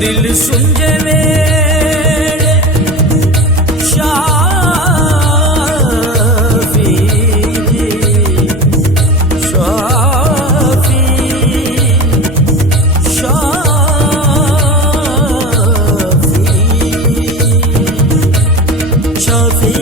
दिल सुंजे वेड़े शाफी जी, शाफी शाफी शाफी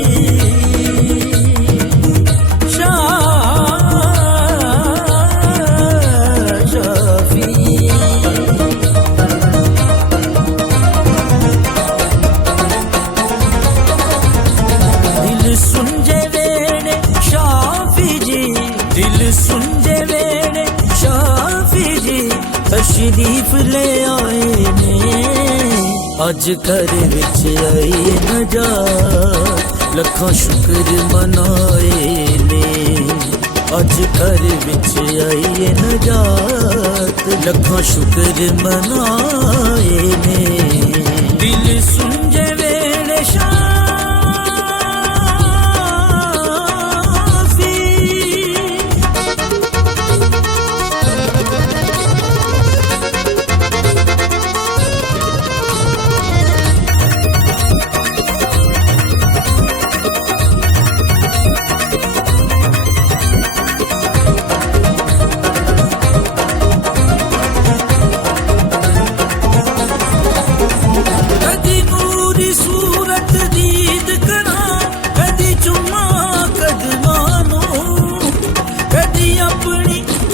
तशरीफ ले आए ने अज घर विच आई नजात, लखां शुक्र मनाए ने अज घर विच आई नजात, लखां शुक्र मनाए ने। दिल सुंजे वेड़े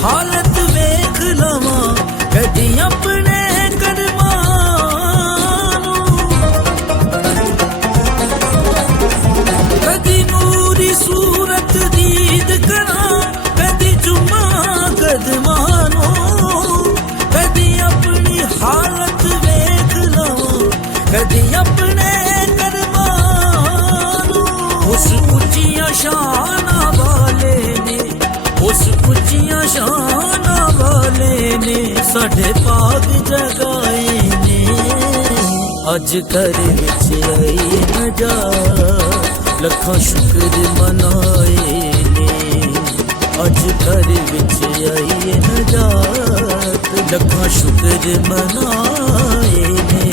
हालत वेख लवा कदी अपने करमानू, कदी नूरी सूरत दीद करा कदी जुम्मा कदमानू, कदी अपनी हालत वेख लवा कदी अपने करमानू। उस ऊंचियां शाना वाले ने, उस ऊंचियां शाना वाले ने साढ़े पाग जगाए ने अज घर विच आई नजात, लखां शुक्र मनाए ने अज घर विच आई नजात, लखां शुक्र मनाए ने।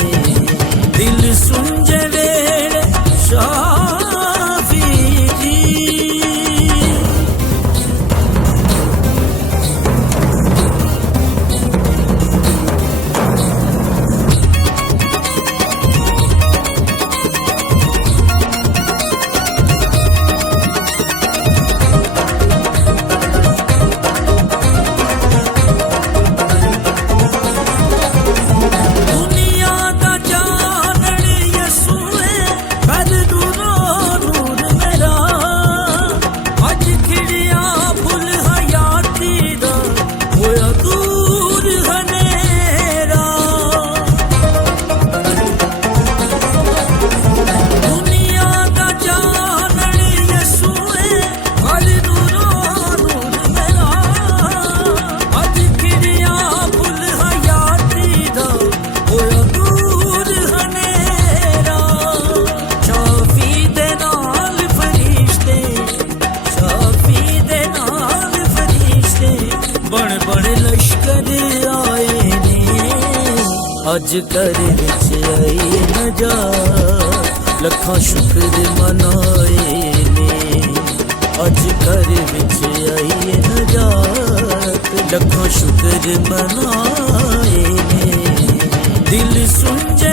दिल सुंजे वेड़े शाफी जी, अज घर विच आई नजात, लखां शुक्र मनाए ने अज घर विच आई नजात, लखां शुक्र मनाए ने। दिल सुंजे